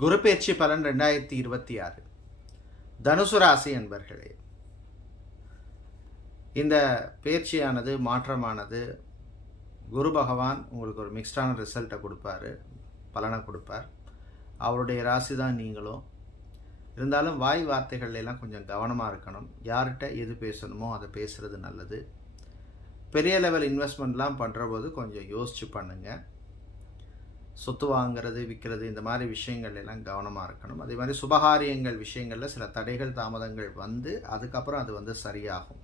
குரு பெயர்ச்சி பலன் 2026. தனுசு ராசி என்பர்களே, இந்த பெயர்ச்சியானது மாற்றமானது குரு பகவான் உங்களுக்கு ஒரு மிக்ஸ்டான ரிசல்ட்டை கொடுப்பார், பலனை கொடுப்பார். அவருடைய ராசி தான் நீங்களும். இருந்தாலும் வாய் வார்த்தைகள் எல்லாம் கொஞ்சம் கவனமாக இருக்கணும். யார்கிட்ட எது பேசணுமோ அதை பேசுகிறது நல்லது. பெரிய லெவல் இன்வெஸ்ட்மெண்ட்லாம் பண்ணுற போது கொஞ்சம் யோசித்து பண்ணுங்கள். சொத்து வாங்கிறது, விற்கிறது, இந்த மாதிரி விஷயங்கள் எல்லாம் கவனமாக இருக்கணும். அதே மாதிரி சுபகாரியங்கள் விஷயங்களில் சில தடைகள் தாமதங்கள் வந்து அதுக்கப்புறம் அது சரியாகும்.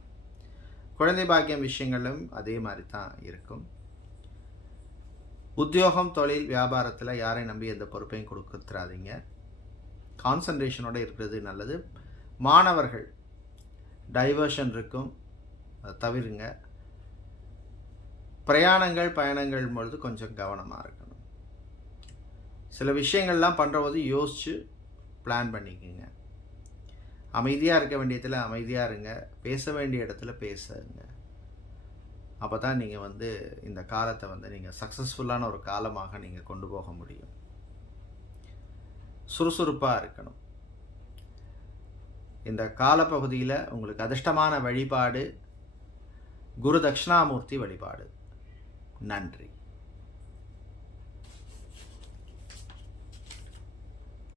குழந்தை பாக்கியம் விஷயங்களும் அதே மாதிரி தான் இருக்கும். உத்தியோகம், தொழில், வியாபாரத்தில் யாரை நம்பி எந்த பொறுப்பையும் கொடுத்துறாதீங்க. கான்சன்ட்ரேஷனோடு இருக்கிறது நல்லது. மாணவர்கள் டைவர்ஷன் இருக்கும், அதை தவிருங்க. பிரயாணங்கள், பயணங்கள் பொழுது கொஞ்சம் கவனமாக இருக்கணும். சில விஷயங்கள்லாம் பண்ணுறபோது யோசித்து பிளான் பண்ணிக்கோங்க. அமைதியாக இருக்க வேண்டியதில் அமைதியாக இருங்க, பேச வேண்டிய இடத்துல பேசுங்க. அப்போ தான் நீங்கள் இந்த காலத்தை நீங்கள் சக்ஸஸ்ஃபுல்லான ஒரு காலமாக நீங்கள் கொண்டு போக முடியும். சுறுசுறுப்பாக இருக்கணும். இந்த காலப்பகுதியில் உங்களுக்கு அதிர்ஷ்டமான வழிபாடு குரு தட்சிணாமூர்த்தி வழிபாடு. நன்றி.